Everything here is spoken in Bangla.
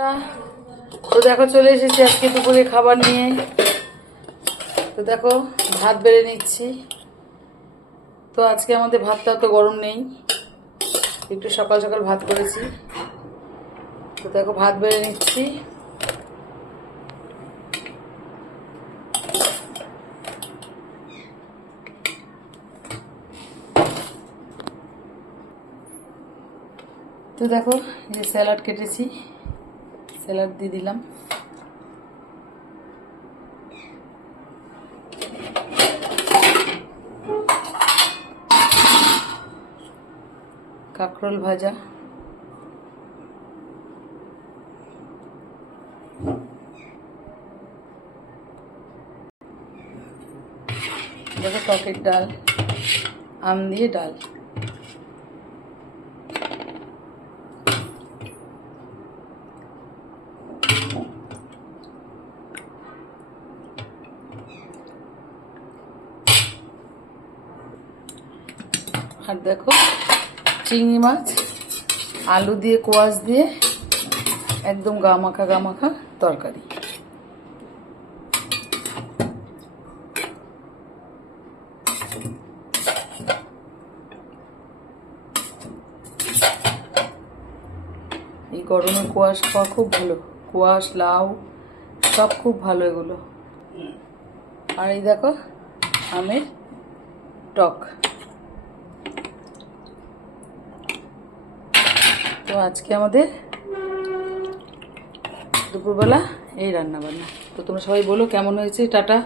তো দেখো চলে এসেছি আজকে দুপুরে খাবার নিয়ে। তো দেখো ভাত বেড়ে নিচ্ছি। তো আজকে আমাদের ভাতটা তো গরম নেই, একটু সকাল সকাল ভাত করেছি। তো দেখো ভাত বেড়ে নিচ্ছি। তো দেখো যে স্যালাড কেটেছি, স্যালাড দিয়ে দিলাম। কাঁকরোল ভাজা, দেখো টকের ডাল, আম দিয়ে ডাল। আর দেখো চিংড়ি মাছ আলু দিয়ে কোয়াশ দিয়ে একদম গা মাখা তরকারি। এই গরমে কোয়াশ খাওয়া খুব ভালো, কোয়াশ লাউ সব খুব ভালো এগুলো। আর এই দেখো আমের টক। তো আজকে আমাদের দুপুরবেলা এই রান্না বান্না। তো তোমরা সবাই বলো কেমন হয়েছে। টাটা।